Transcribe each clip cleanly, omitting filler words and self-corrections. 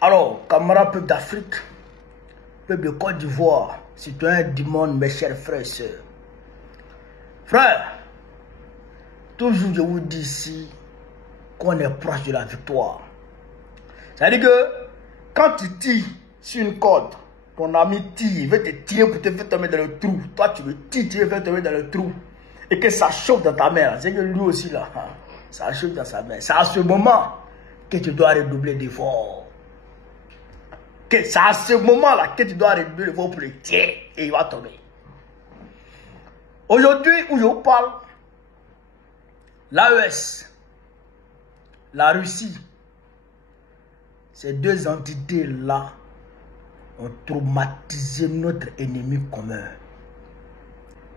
Alors, camarades peuple d'Afrique, peuple de Côte d'Ivoire, citoyens du monde, mes chers frères et sœurs. Frères, toujours je vous dis ici qu'on est proche de la victoire. C'est-à-dire que quand tu tires sur une corde, ton ami tire, il veut te tirer pour te faire tomber dans le trou. Toi, tu le tires, tu veux faire tomber dans le trou. Et que ça chauffe dans ta main. C'est que lui aussi, là, ça chauffe dans sa main. C'est à ce moment que tu dois redoubler d'efforts. C'est à ce moment-là que tu dois redoubler d'efforts pour le tirer. Et il va tomber. Aujourd'hui, où je vous parle, l'AES, la Russie, ces deux entités-là ont traumatisé notre ennemi commun.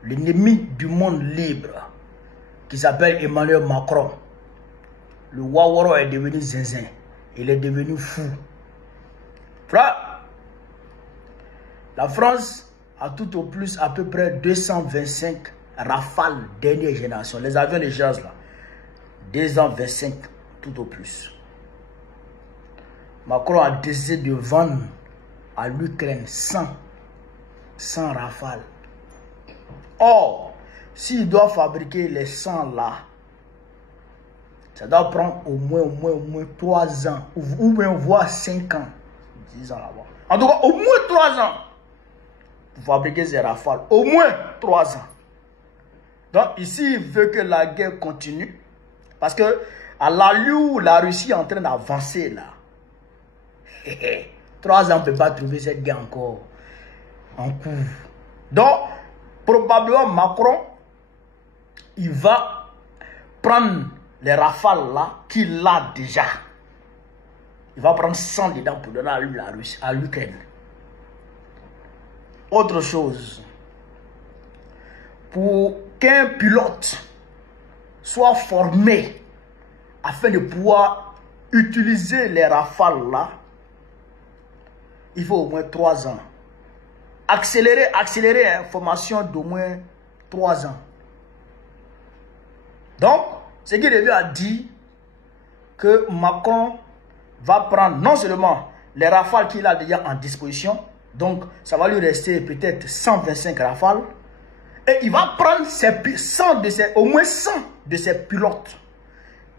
L'ennemi du monde libre, qui s'appelle Emmanuel Macron. Le Waworo est devenu zinzin. Il est devenu fou. Frère, la France a tout au plus à peu près 225 Rafales dernière génération. Les avions de chasse là. 225 tout au plus. Macron a décidé de vendre à l'Ukraine 100 Rafales. Or, s'il doit fabriquer les 100 là, ça doit prendre au moins 3 ans, ou bien voire 5 ans. 10 ans là-bas. En tout cas, au moins 3 ans pour fabriquer ces Rafales. Au moins 3 ans. Donc ici, il veut que la guerre continue. Parce que à l'allure où la Russie est en train d'avancer là, 3 ans, on ne peut pas trouver cette guerre encore en cours. Donc, probablement Macron, il va prendre les Rafales là, qu'il a déjà. Il va prendre 100 dedans pour donner à l'Ukraine. Autre chose, pour qu'un pilote soit formé afin de pouvoir utiliser les Rafales là, il faut au moins 3 ans. Accélérer une formation d'au moins 3 ans. Donc, ce qui revient à dire que Macron va prendre non seulement les Rafales qu'il a déjà en disposition, donc ça va lui rester peut-être 125 Rafales, et il va prendre au moins 100 de ses pilotes,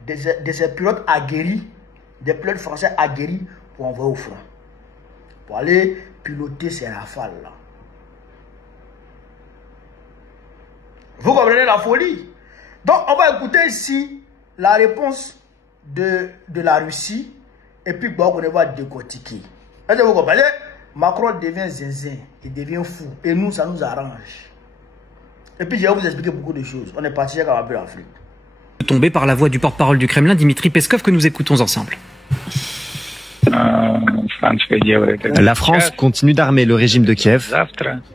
de ses pilotes aguerris, des pilotes français aguerris pour envoyer au front, pour aller piloter ces Rafales là. Vous comprenez la folie? Donc on va écouter ici la réponse de la Russie, et puis bon, on va décortiquer. Est-ce que vous comprenez? Macron devient zinzin, il devient fou, et nous, ça nous arrange. Et puis je vais vous expliquer beaucoup de choses. On est parti avec la paix Afrique. Tombé par la voix du porte-parole du Kremlin, Dimitri Peskov, que nous écoutons ensemble. La France continue d'armer le régime de Kiev.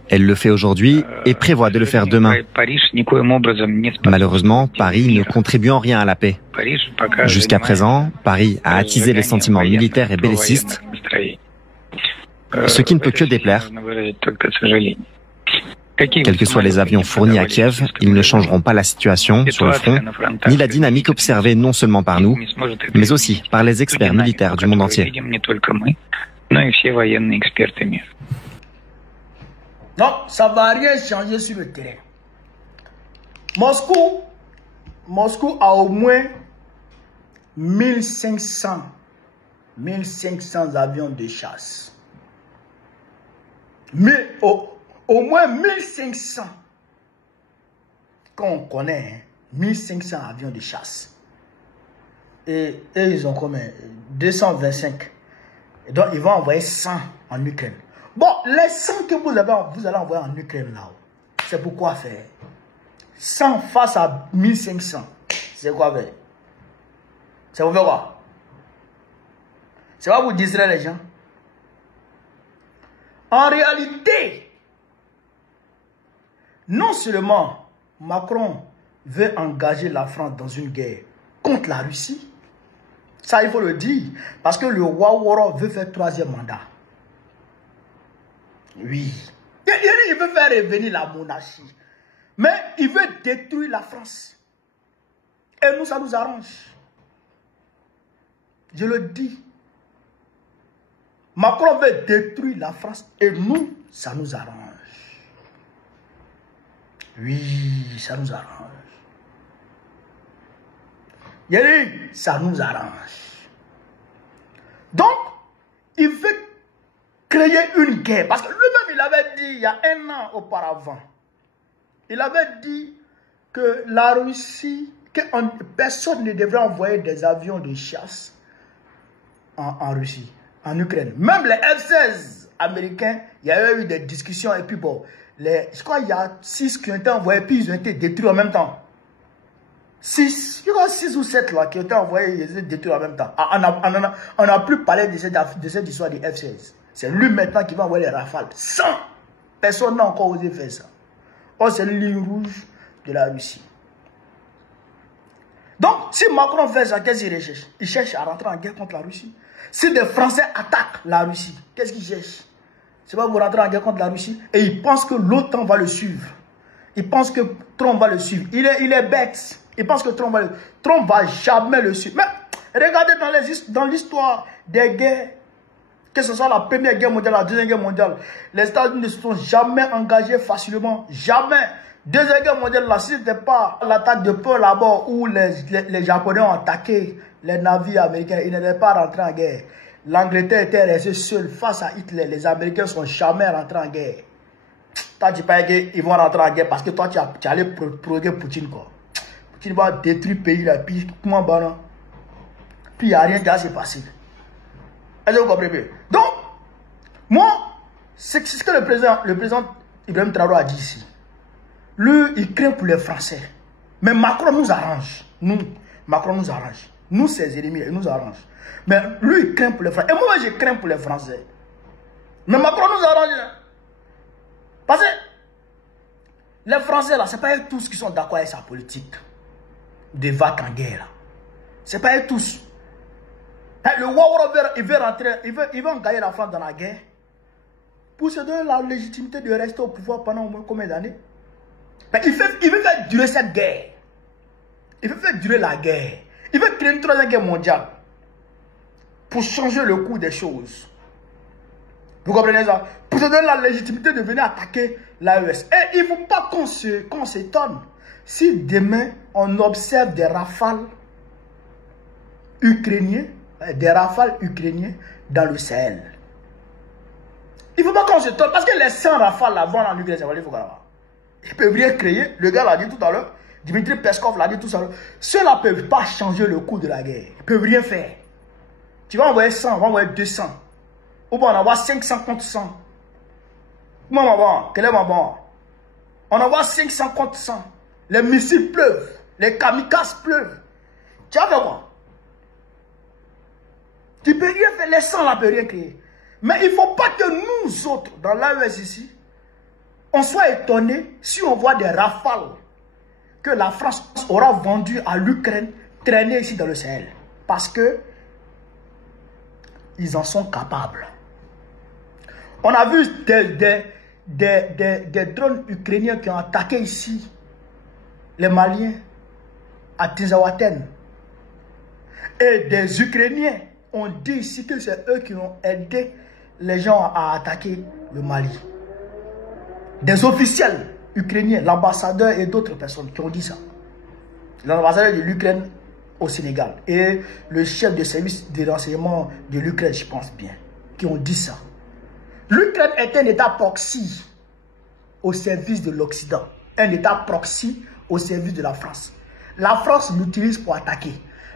Elle le fait aujourd'hui et prévoit de le faire demain. Malheureusement, Paris ne contribue en rien à la paix. Jusqu'à présent, Paris a attisé les sentiments militaires et bellicistes, ce qui ne peut que déplaire. Quels que soient les avions fournis à Kiev, ils ne changeront pas la situation sur le front, ni la dynamique observée non seulement par nous, mais aussi par les experts militaires du monde entier. Non, ça ne va rien changer sur le terrain. Moscou a au moins 1500 avions de chasse. Mais au moins 1500. Qu'on connaît, 1500 avions de chasse. Et ils ont combien? 225. Et donc, ils vont envoyer 100 en Ukraine. Bon, les 100 que vous allez envoyer en Ukraine là, c'est pour quoi faire? 100 face à 1500. C'est quoi faire? C'est pour faire quoi? C'est pas vous distraire les gens. En réalité, non seulement Macron veut engager la France dans une guerre contre la Russie, ça il faut le dire, parce que le Waworo veut faire 3e mandat. Oui. Il veut faire revenir la monarchie. Mais il veut détruire la France. Et nous, ça nous arrange. Je le dis. Macron veut détruire la France et nous, ça nous arrange. Oui, ça nous arrange. Yéli, ça nous arrange. Donc, il veut créer une guerre. Parce que lui-même, il avait dit, il y a 1 an auparavant, il avait dit que la Russie, que personne ne devrait envoyer des avions de chasse en Russie, en Ukraine. Même les F-16 américains, il y avait eu des discussions et puis bon, je crois qu'il y a 6 qui ont été envoyés, puis ils ont été détruits en même temps. 6, il y a 6 ou 7 là qui ont été envoyés, ils ont été détruits en même temps. On n'a plus parlé de cette histoire des F-16. C'est lui maintenant qui va envoyer les rafales. 100 personne n'a encore osé faire ça. Oh, c'est une ligne rouge de la Russie. Donc, si Macron fait ça, qu'est-ce qu'il recherche? Il cherche à rentrer en guerre contre la Russie. Si des Français attaquent la Russie, qu'est-ce qu'il cherche? C'est pas pour rentrer en guerre contre la Russie. Et il pense que l'OTAN va le suivre. Il pense que Trump va le suivre. Il est bête. Il pense que Trump va jamais le suivre. Mais regardez dans l'histoire des guerres, que ce soit la Première Guerre mondiale, la Deuxième Guerre mondiale, les États-Unis ne se sont jamais engagés facilement. Jamais. Deuxième Guerre mondiale, là, si ce n'était pas l'attaque de Pearl Harbor où les Japonais ont attaqué les navires américains, ils n'étaient pas rentrés en guerre. L'Angleterre était restée seule face à Hitler. Les Américains ne sont jamais rentrés en guerre. Toi, tu parles qu'ils vont rentrer en guerre parce que toi, tu allais provoquer Poutine, quoi. Poutine va détruire le pays, là, puis comment va, non? Puis il n'y a rien qui va se passer. Est-ce que vous comprenez? Donc, moi, c'est ce que le président Ibrahim Traoré a dit ici. Lui, il craint pour les Français. Mais Macron nous arrange. Macron nous arrange. Nous, ses ennemis, il nous arrange. Mais lui, il craint pour les Français. Et moi, je crains pour les Français. Mais Macron nous arrange. Parce que les Français, là, ce n'est pas eux tous qui sont d'accord avec sa politique de vague en guerre. Ce n'est pas eux tous. Le Ouattara, il veut rentrer, il veut engager la France dans la guerre pour se donner la légitimité de rester au pouvoir pendant au moins combien d'années? Mais il veut faire durer cette guerre. Il veut faire durer la guerre. Il veut créer une 3e guerre mondiale pour changer le cours des choses. Vous comprenez ça? Pour se donner la légitimité de venir attaquer l'AES. Et il ne faut pas qu'on s'étonne si demain on observe des rafales ukrainiens dans le Sahel. Il ne faut pas qu'on s'étonne parce que les 100 rafales là vont en Ukraine, il ne peuvent rien créer. Le gars l'a dit tout à l'heure. Dimitri Peskov l'a dit tout à l'heure. Ceux-là ne peuvent pas changer le cours de la guerre. Ils ne peuvent rien faire. Tu vas envoyer 100, on va envoyer 200. Ou bien on envoie 500 contre 100. Comment on va? Quel est mon bon? On envoie 500 contre 100. Les missiles pleuvent. Les kamikazes pleuvent. Tu vas faire quoi? Tu ne peux rien faire. Les 100 là ne peuvent rien créer. Mais il ne faut pas que nous autres, dans l'AES ici, on soit étonnés si on voit des rafales que la France aura vendues à l'Ukraine traîner ici dans le Sahel. Parce que ils en sont capables. On a vu des drones ukrainiens qui ont attaqué ici les Maliens à Tizawaten. Et des Ukrainiens ont dit ici que c'est eux qui ont aidé les gens à attaquer le Mali. Des officiels ukrainiens, l'ambassadeur et d'autres personnes qui ont dit ça. L'ambassadeur de l'Ukraine au Sénégal et le chef de service de renseignement de l'Ukraine, je pense bien, qui ont dit ça. L'Ukraine est un État proxy au service de l'Occident, un État proxy au service de la France. La France l'utilise pour attaquer,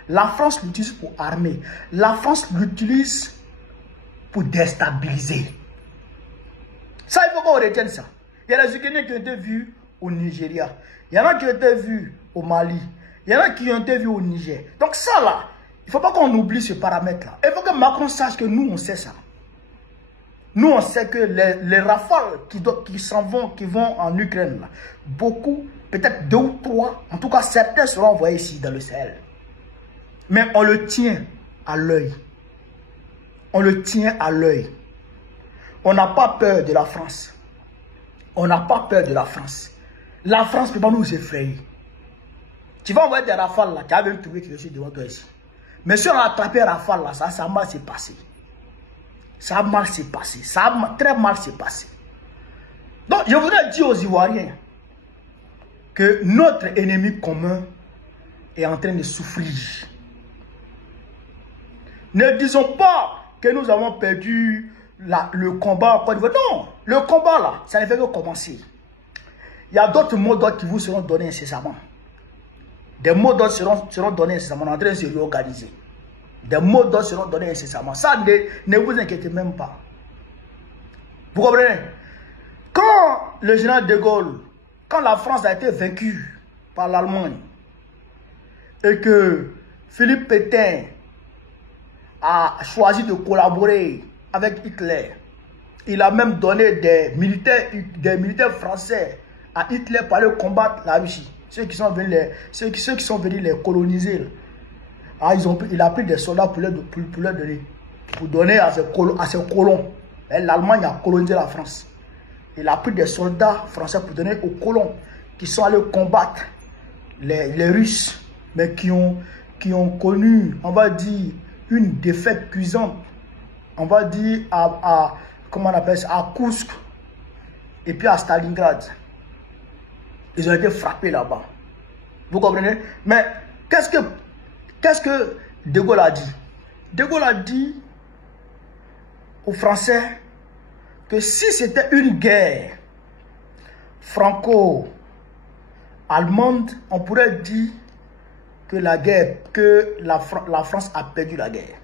la France l'utilise pour armer, la France l'utilise pour déstabiliser. Ça, il faut qu'on retienne ça. Il y a les Ukrainiens qui ont été vus au Nigeria, il y en a qui ont été vus au Mali, il y en a qui ont été vus au Niger. Donc ça là, il ne faut pas qu'on oublie ce paramètre-là. Il faut que Macron sache que nous, on sait ça. Nous, on sait que les rafales qui s'en vont, qui vont en Ukraine, là, beaucoup, peut-être 2 ou 3, en tout cas certains seront envoyés ici dans le Sahel. Mais on le tient à l'œil. On le tient à l'œil. On n'a pas peur de la France. On n'a pas peur de la France. La France ne peut pas nous effrayer. Tu vas envoyer des rafales là, tu as même trouvé que je suis devant toi ici. Mais si on a attrapé un rafale là, ça va se passer. Ça a mal s'est passé. Ça a très mal s'est passé. Donc, je voudrais dire aux Ivoiriens que notre ennemi commun est en train de souffrir. Ne disons pas que nous avons perdu le combat en Côte d'Ivoire. Non, le combat là, ça ne fait que commencer. Il y a d'autres mots d'ordre qui vous seront donnés incessamment. Des mots d'ordre seront donnés incessamment. On est en train de se réorganiser. Des mots d'ordre seront donnés incessamment. Ça, ne vous inquiétez même pas. Vous comprenez? Quand le général de Gaulle, quand la France a été vaincue par l'Allemagne, et que Philippe Pétain a choisi de collaborer avec Hitler, il a même donné des militaires français à Hitler pour aller combattre la Russie. Ceux qui sont venus les coloniser. Ah, il a pris des soldats pour donner à ses colons. L'Allemagne a colonisé la France. Il a pris des soldats français pour donner aux colons qui sont allés combattre les Russes, mais qui ont connu, on va dire, une défaite cuisante. On va dire comment on appelle ça, à Kursk et puis à Stalingrad. Ils ont été frappés là-bas. Vous comprenez? Mais qu'est-ce que De Gaulle a dit? De Gaulle a dit aux Français que si c'était une guerre franco-allemande, on pourrait dire que la France a perdu la guerre.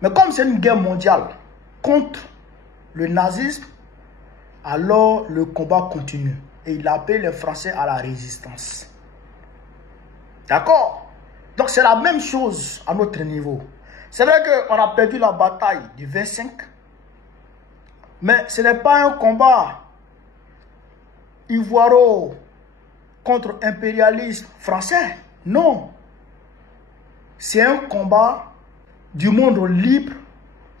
Mais comme c'est une guerre mondiale contre le nazisme, alors le combat continue. Et il a appelé les Français à la résistance. D'accord? Donc c'est la même chose à notre niveau. C'est vrai qu'on a perdu la bataille du 25. Mais ce n'est pas un combat ivoiro contre impérialisme français. Non. C'est un combat du monde libre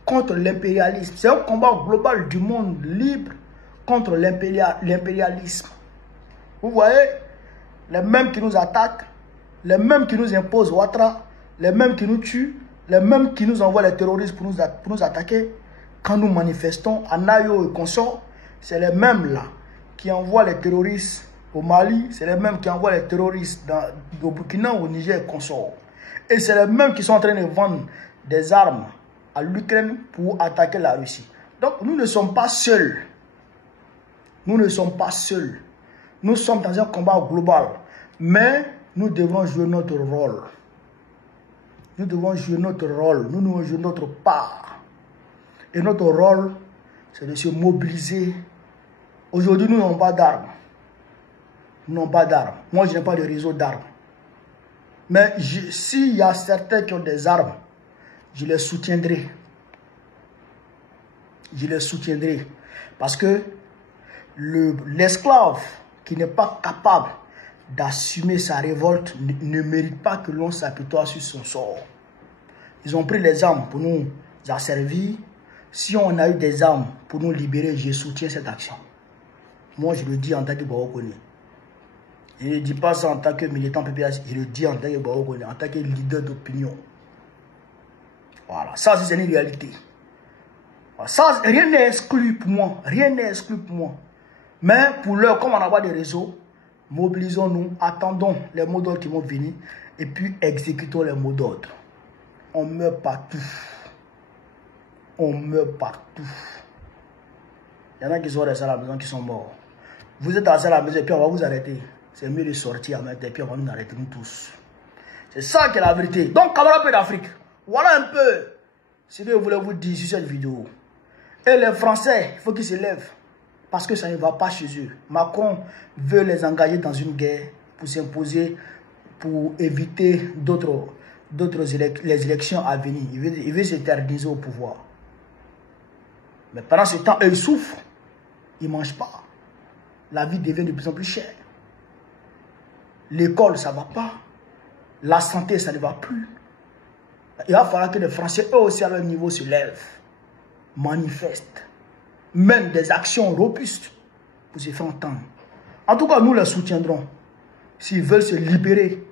contre l'impérialisme. C'est un combat global du monde libre contre l'impérialisme. Vous voyez, les mêmes qui nous attaquent, les mêmes qui nous imposent Ouattara, les mêmes qui nous tuent, les mêmes qui nous envoient les terroristes pour nous attaquer. Quand nous manifestons à Nayo et consorts, c'est les mêmes là qui envoient les terroristes au Mali, c'est les mêmes qui envoient les terroristes au Burkina, au Niger et consorts. Et c'est les mêmes qui sont en train de vendre des armes à l'Ukraine pour attaquer la Russie. Donc nous ne sommes pas seuls. Nous ne sommes pas seuls. Nous sommes dans un combat global. Mais nous devons jouer notre rôle. Nous devons jouer notre rôle. Nous devons jouer notre part. Et notre rôle, c'est de se mobiliser. Aujourd'hui, nous n'avons pas d'armes. Nous n'avons pas d'armes. Moi, je n'ai pas de réseau d'armes. Mais s'il y a certains qui ont des armes, je les soutiendrai. Je les soutiendrai. Parce que l'esclave qui n'est pas capable d'assumer sa révolte ne mérite pas que l'on s'apitoie sur son sort. Ils ont pris les armes pour nous asservir. Si on a eu des armes pour nous libérer, je soutiens cette action. Moi, je le dis en tant que Baokone. Je ne dis pas ça en tant que militant PPS, je le dis en tant que Baokone, en tant que leader d'opinion. Voilà, ça c'est une réalité. Ça, rien n'est exclu pour moi. Rien n'est exclu pour moi. Mais pour l'heure, comme on n'a pas de réseau, mobilisons-nous, attendons les mots d'ordre qui vont venir et puis exécutons les mots d'ordre. On meurt partout. On meurt partout. Il y en a qui sont restés à la maison qui sont morts. Vous êtes restés à la maison et puis on va vous arrêter. C'est mieux de sortir et puis on va nous arrêter nous tous. C'est ça qui est la vérité. Donc, camarades d'Afrique, voilà un peu ce que je voulais vous dire sur cette vidéo. Et les Français, il faut qu'ils se lèvent. Parce que ça ne va pas chez eux. Macron veut les engager dans une guerre pour s'imposer, pour éviter les élections à venir. Il veut s'éterniser au pouvoir. Mais pendant ce temps, eux, ils souffrent. Ils ne mangent pas. La vie devient de plus en plus chère. L'école, ça ne va pas. La santé, ça ne va plus. Il va falloir que les Français, eux aussi, à leur niveau, se lèvent, manifestent, mènent des actions robustes pour se faire entendre. En tout cas, nous les soutiendrons. S'ils veulent se libérer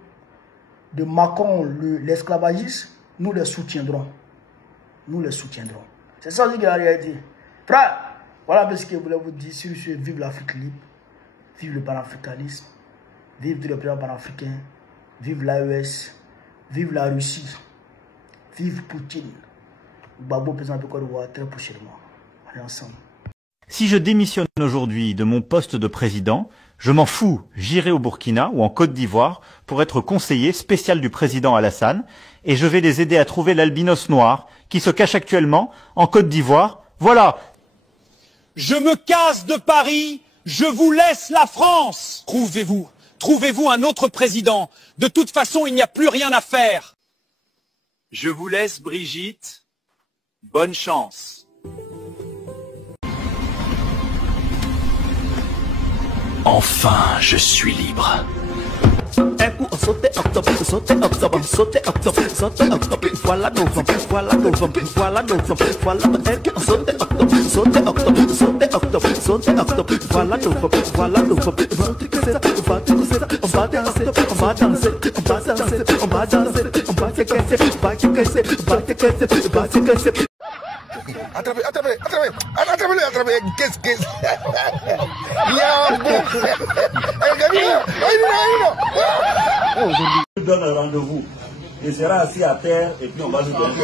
de Macron, l'esclavagisme, nous les soutiendrons. Nous les soutiendrons. C'est ça aussi qui est la réalité. Frère, voilà ce que je voulais vous dire. Sur ce, vive l'Afrique libre, vive le panafricanisme, vive tous les présidents panafricains, vive l'AES, vive la Russie, vive Poutine. Gbagbo, président de Côte d'Ivoire, très prochainement. On est ensemble. Si je démissionne aujourd'hui de mon poste de président, je m'en fous, j'irai au Burkina ou en Côte d'Ivoire pour être conseiller spécial du président Alassane et je vais les aider à trouver l'albinos noir qui se cache actuellement en Côte d'Ivoire. Voilà. Je me casse de Paris, je vous laisse la France. Trouvez-vous un autre président. De toute façon, il n'y a plus rien à faire. Je vous laisse, Brigitte. Bonne chance. Enfin, je suis libre. Un coup on sautait octobre, voilà novembre, voilà novembre, voilà novembre, voilà un coup on sautait octobre, voilà novembre, voilà novembre, on va danser, on va danser, on va danser, on va danser, on va danser. Attrapez-le, qu'est-ce Je donne un rendez-vous. Il sera assis à terre et puis on va lui donner.